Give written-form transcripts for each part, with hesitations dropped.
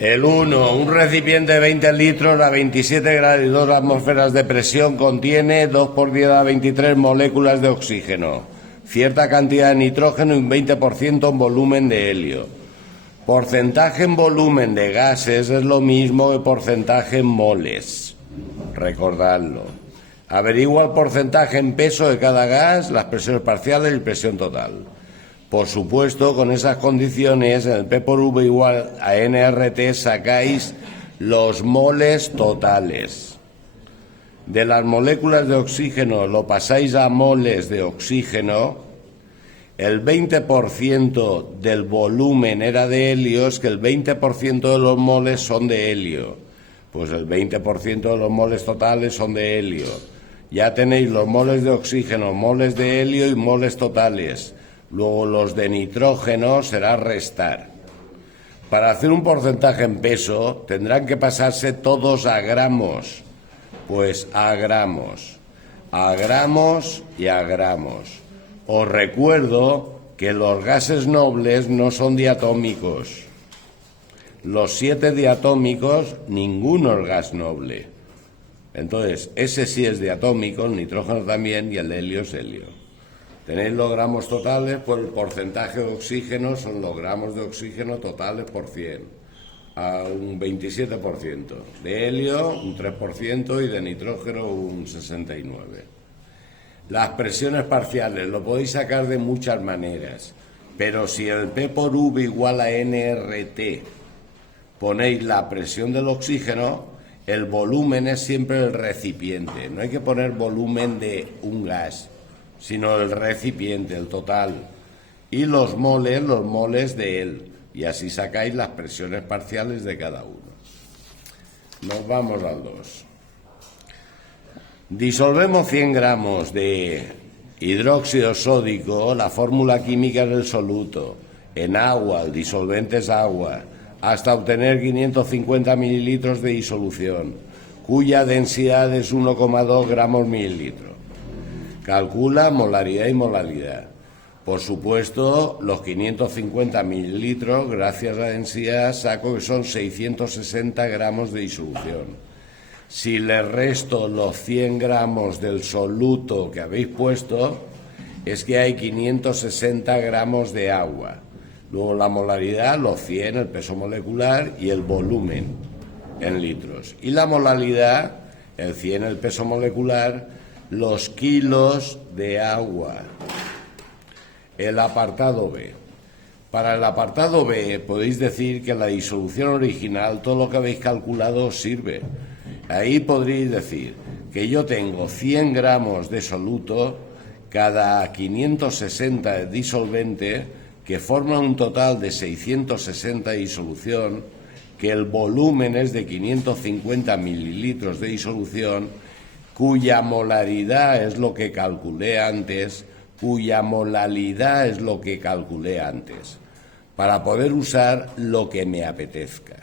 El 1. Un recipiente de 20 litros a 27 grados y 2 atmósferas de presión contiene 2 por 10 a 23 moléculas de oxígeno, cierta cantidad de nitrógeno y un 20% en volumen de helio. Porcentaje en volumen de gases es lo mismo que porcentaje en moles. Recordadlo. Averigua el porcentaje en peso de cada gas, las presiones parciales y presión total. Por supuesto, con esas condiciones, en el P por V igual a nRT sacáis los moles totales. De las moléculas de oxígeno lo pasáis a moles de oxígeno. El 20% del volumen era de helio, es que el 20% de los moles son de helio. Pues el 20% de los moles totales son de helio. Ya tenéis los moles de oxígeno, moles de helio y moles totales. Luego los de nitrógeno será restar. Para hacer un porcentaje en peso tendrán que pasarse todos a gramos. Pues a gramos y a gramos. Os recuerdo que los gases nobles no son diatómicos. Los 7 diatómicos, ninguno es gas noble. Entonces, ese sí es diatómico, el nitrógeno también y el helio es helio. Tenéis los gramos totales, pues el porcentaje de oxígeno son los gramos de oxígeno totales por 100, a un 27%. De helio, un 3% y de nitrógeno, un 69%. Las presiones parciales lo podéis sacar de muchas maneras, pero si el P por V igual a nRT ponéis la presión del oxígeno, el volumen es siempre el recipiente. No hay que poner volumen de un gas, sino el recipiente, el total. Y los moles de él. Y así sacáis las presiones parciales de cada uno. Nos vamos al 2. Disolvemos 100 gramos de hidróxido sódico, la fórmula química es el soluto, en agua, el disolvente es agua, hasta obtener 550 mililitros de disolución, cuya densidad es 1,2 gramos mililitro. Calcula molaridad y molalidad. Por supuesto, los 550 mililitros, gracias a la densidad, saco que son 660 gramos de disolución. Si le resto los 100 gramos del soluto que habéis puesto, es que hay 560 gramos de agua. Luego la molaridad, los 100, el peso molecular y el volumen en litros. Y la molalidad, el 100, el peso molecular, los kilos de agua. El apartado B. Para el apartado B podéis decir que la disolución original, todo lo que habéis calculado os sirve. Ahí podréis decir que yo tengo 100 gramos de soluto, cada 560 de disolvente, que forma un total de 660 de disolución, que el volumen es de 550 mililitros de disolución, cuya molaridad es lo que calculé antes, cuya molalidad es lo que calculé antes, para poder usar lo que me apetezca.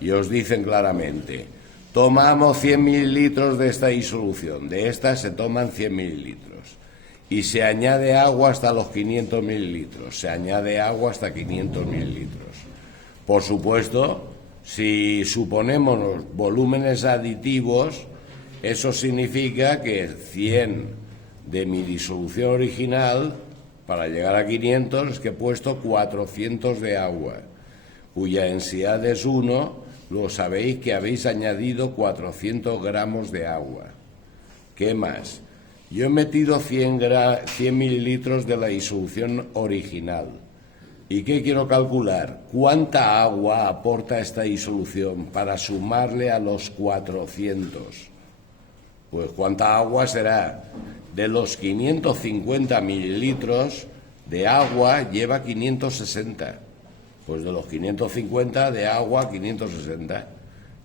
Y os dicen claramente, tomamos 100 mililitros de esta disolución, de esta se toman 100 mililitros, y se añade agua hasta los 500 mililitros, se añade agua hasta 500 mililitros. Por supuesto, si suponemos los volúmenes aditivos, eso significa que 100 de mi disolución original, para llegar a 500, es que he puesto 400 de agua, cuya densidad es 1, luego sabéis que habéis añadido 400 gramos de agua. ¿Qué más? Yo he metido 100 mililitros de la disolución original. ¿Y qué quiero calcular? ¿Cuánta agua aporta esta disolución para sumarle a los 400? Pues ¿cuánta agua será? De los 550 mililitros de agua lleva 560. Pues de los 550 de agua, 560.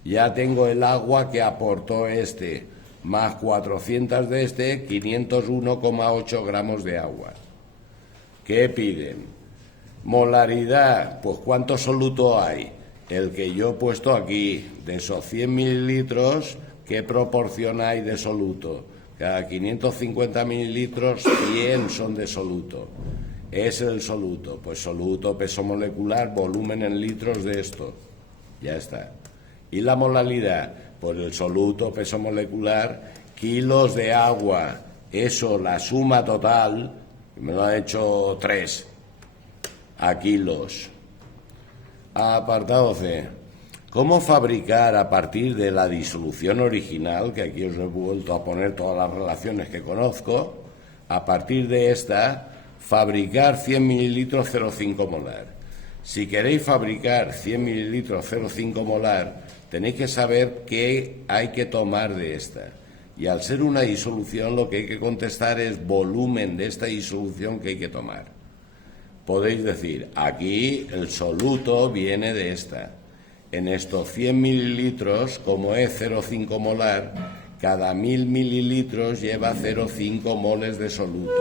Ya tengo el agua que aportó este, más 400 de este, 501,8 gramos de agua. ¿Qué piden? Molaridad, pues ¿cuánto soluto hay? El que yo he puesto aquí, de esos 100 mililitros, ¿qué proporción hay de soluto? Cada 550 mililitros, 100 son de soluto. Es el soluto. Pues soluto, peso molecular, volumen en litros de esto. Ya está. Y la molalidad, pues el soluto, peso molecular, kilos de agua, eso, la suma total, me lo ha hecho 3 a kilos. Apartado C. ¿Cómo fabricar a partir de la disolución original, que aquí os he vuelto a poner todas las relaciones que conozco, a partir de esta, fabricar 100 mililitros 0,5 molar? Si queréis fabricar 100 mililitros 0,5 molar, tenéis que saber qué hay que tomar de esta. Y al ser una disolución, lo que hay que contestar es volumen de esta disolución que hay que tomar. Podéis decir, aquí el soluto viene de esta. En estos 100 mililitros, como es 0,5 molar, cada 1000 mililitros lleva 0,5 moles de soluto.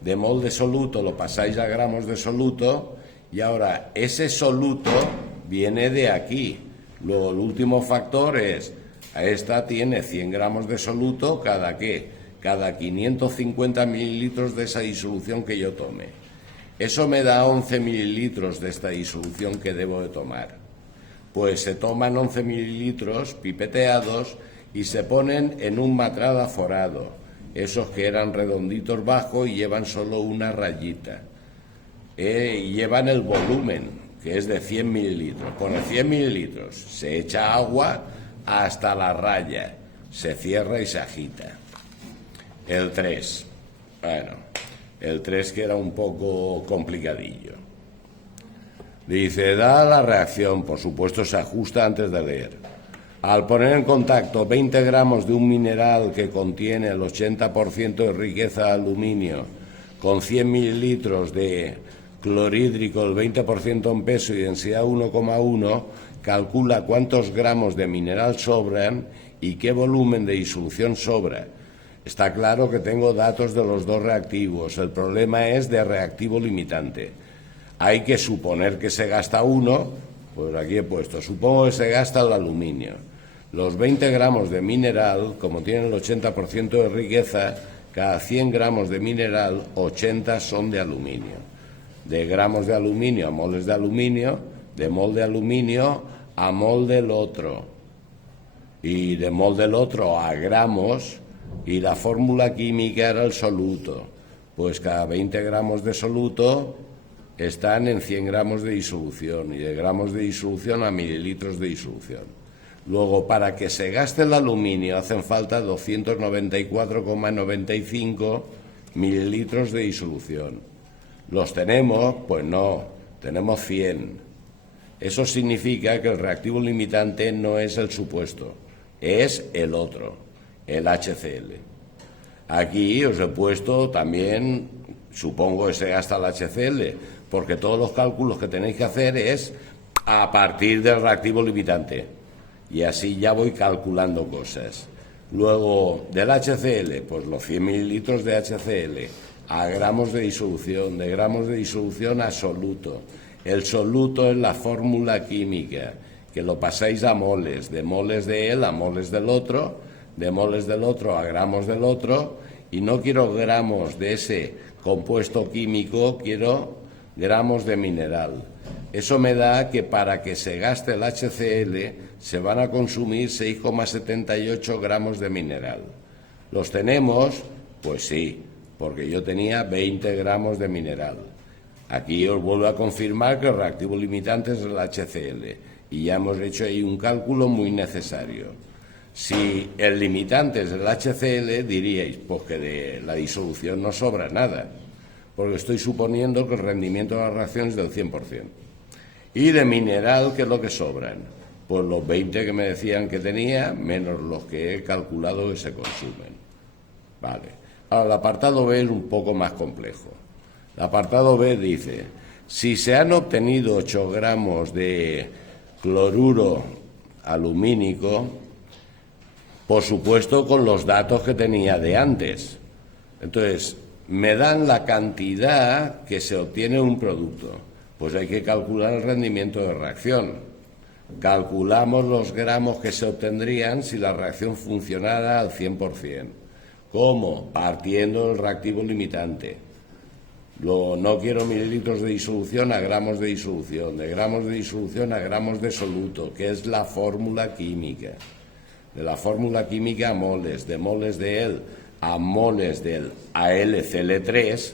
De mol de soluto lo pasáis a gramos de soluto y ahora ese soluto viene de aquí. Luego el último factor es, esta tiene 100 gramos de soluto, ¿cada qué? Cada 550 mililitros de esa disolución que yo tome. Eso me da 11 mililitros de esta disolución que debo de tomar. Pues se toman 11 mililitros pipeteados y se ponen en un matraz aforado, esos que eran redonditos bajo y llevan solo una rayita. Y llevan el volumen, que es de 100 mililitros. Pone 100 mililitros, se echa agua hasta la raya, se cierra y se agita. El 3, bueno, el 3 que era un poco complicadillo. Dice, dada la reacción, por supuesto se ajusta antes de leer. Al poner en contacto 20 gramos de un mineral que contiene el 80% de riqueza de aluminio con 100 mililitros de clorhídrico, el 20% en peso y densidad 1,1, calcula cuántos gramos de mineral sobran y qué volumen de disolución sobra. Está claro que tengo datos de los dos reactivos. El problema es de reactivo limitante. Hay que suponer que se gasta uno, pues aquí he puesto, supongo que se gasta el aluminio. Los 20 gramos de mineral, como tienen el 80% de riqueza, cada 100 gramos de mineral, 80 son de aluminio. De gramos de aluminio a moles de aluminio, de mol de aluminio a mol del otro, y de mol del otro a gramos, y la fórmula química era el soluto. Pues cada 20 gramos de soluto están en 100 gramos de disolución, y de gramos de disolución a mililitros de disolución. Luego, para que se gaste el aluminio hacen falta 294,95 mililitros de disolución. ¿Los tenemos? Pues no, tenemos 100. Eso significa que el reactivo limitante no es el supuesto, es el otro, el HCl. Aquí os he puesto también, supongo que se gasta el HCl, porque todos los cálculos que tenéis que hacer es a partir del reactivo limitante. Y así ya voy calculando cosas. Luego, del HCl, pues los 100 mililitros de HCl a gramos de disolución, de gramos de disolución a soluto. El soluto es la fórmula química, que lo pasáis a moles, de moles de él a moles del otro, de moles del otro a gramos del otro, y no quiero gramos de ese compuesto químico, quiero gramos de mineral. Eso me da que para que se gaste el HCl se van a consumir 6,78 gramos de mineral. ¿Los tenemos? Pues sí, porque yo tenía 20 gramos de mineral. Aquí os vuelvo a confirmar que el reactivo limitante es el HCl y ya hemos hecho ahí un cálculo muy necesario. Si el limitante es el HCl, diríais, pues que de la disolución no sobra nada, porque estoy suponiendo que el rendimiento de la reacción es del 100%. Y de mineral, ¿qué es lo que sobran? Pues los 20 que me decían que tenía, menos los que he calculado que se consumen. Vale. Ahora, el apartado B es un poco más complejo. El apartado B dice, si se han obtenido 8 gramos de cloruro alumínico, por supuesto con los datos que tenía de antes. Entonces, me dan la cantidad que se obtiene un producto. Pues hay que calcular el rendimiento de reacción. Calculamos los gramos que se obtendrían si la reacción funcionara al 100%. ¿Cómo? Partiendo del reactivo limitante. Luego, no quiero mililitros de disolución a gramos de disolución, de gramos de disolución a gramos de soluto, que es la fórmula química. De la fórmula química a moles, de moles de él a moles del AlCl3,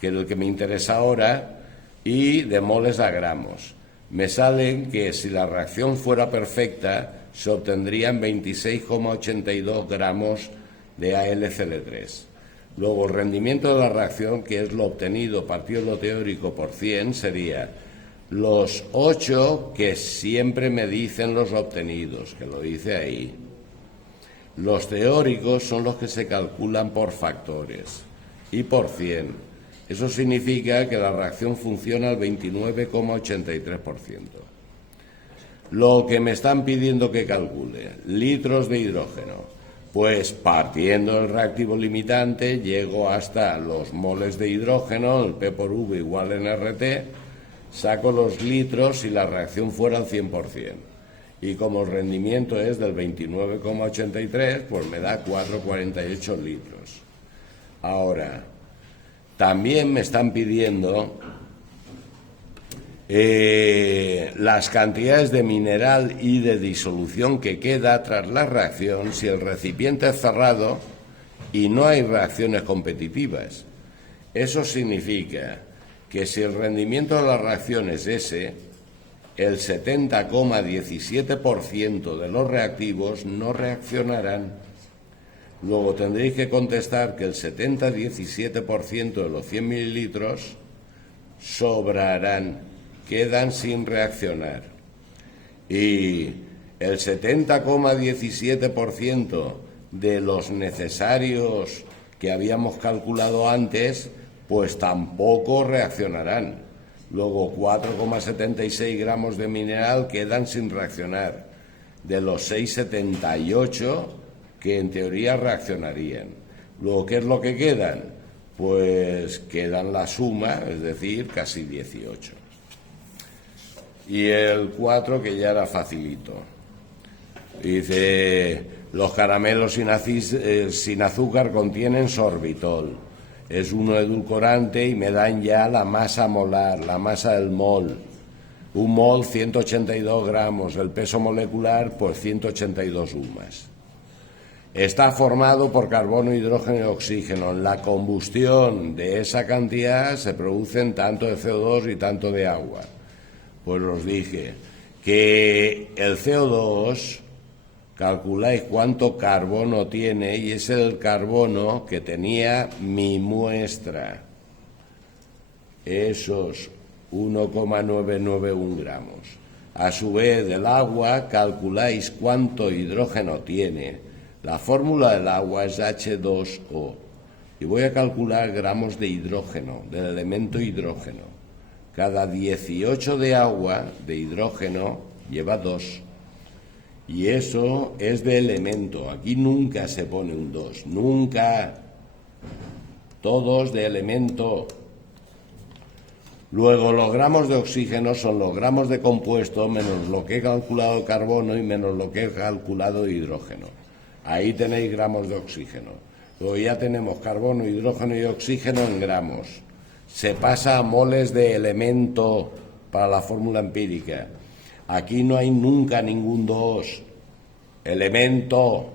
que es el que me interesa ahora, y de moles a gramos. Me salen que si la reacción fuera perfecta, se obtendrían 26,82 gramos de AlCl3. Luego, el rendimiento de la reacción, que es lo obtenido partido de lo teórico por 100, sería los 8 que siempre me dicen los obtenidos, que lo dice ahí. Los teóricos son los que se calculan por factores y por 100. Eso significa que la reacción funciona al 29,83%. Lo que me están pidiendo que calcule, litros de hidrógeno. Pues partiendo del reactivo limitante llego hasta los moles de hidrógeno, el P por V igual en RT, saco los litros si la reacción fuera al 100%. Y como el rendimiento es del 29,83, pues me da 4,48 litros. Ahora, también me están pidiendo las cantidades de mineral y de disolución que queda tras la reacción si el recipiente es cerrado y no hay reacciones competitivas. Eso significa que si el rendimiento de la reacción es ese, el 70,17% de los reactivos no reaccionarán. Luego tendréis que contestar que el 70,17% de los 100 mililitros sobrarán, quedan sin reaccionar. Y el 70,17% de los necesarios que habíamos calculado antes, pues tampoco reaccionarán. Luego 4,76 gramos de mineral quedan sin reaccionar, de los 6,78 que en teoría reaccionarían. Luego, ¿qué es lo que quedan? Pues quedan la suma, es decir, casi 18. Y el 4, que ya era facilito. Dice, los caramelos sin azúcar contienen sorbitol. Es un edulcorante y me dan ya la masa molar, la masa del mol. Un mol, 182 gramos. El peso molecular, pues 182 UMAS. Está formado por carbono, hidrógeno y oxígeno. En la combustión de esa cantidad se producen tanto de CO2 y tanto de agua. Pues os dije que el CO2, calculáis cuánto carbono tiene y es el carbono que tenía mi muestra. Esos 1,991 gramos. A su vez, del agua calculáis cuánto hidrógeno tiene. La fórmula del agua es H2O. Y voy a calcular gramos de hidrógeno, del elemento hidrógeno. Cada 18 de agua, de hidrógeno, lleva 2. Y eso es de elemento. Aquí nunca se pone un 2. Nunca. Todos de elemento. Luego, los gramos de oxígeno son los gramos de compuesto menos lo que he calculado de carbono y menos lo que he calculado de hidrógeno. Ahí tenéis gramos de oxígeno. Luego ya tenemos carbono, hidrógeno y oxígeno en gramos. Se pasa a moles de elemento para la fórmula empírica. Aquí no hay nunca ningún 2. Elemento,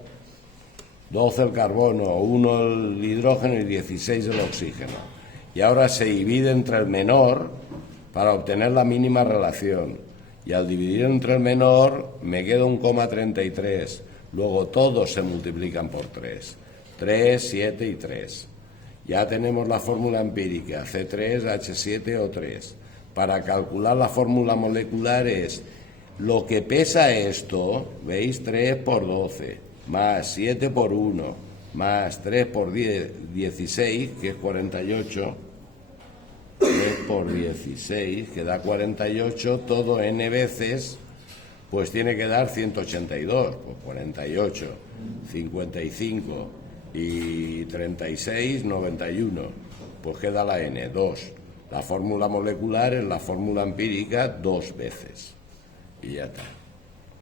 12 el carbono, 1 el hidrógeno y 16 el oxígeno. Y ahora se divide entre el menor para obtener la mínima relación. Y al dividir entre el menor me queda 1,33. Luego todos se multiplican por 3. 3, 7 y 3. Ya tenemos la fórmula empírica, C3H7O3. Para calcular la fórmula molecular es lo que pesa esto, ¿veis? 3 por 12, más 7 por 1, más 3 por 16, que es 48, 3 por 16, que da 48, todo n veces, pues tiene que dar 182, pues 48, 55 y 36, 91, pues queda la n, 2. La fórmula molecular es la fórmula empírica 2 veces. Y ya está.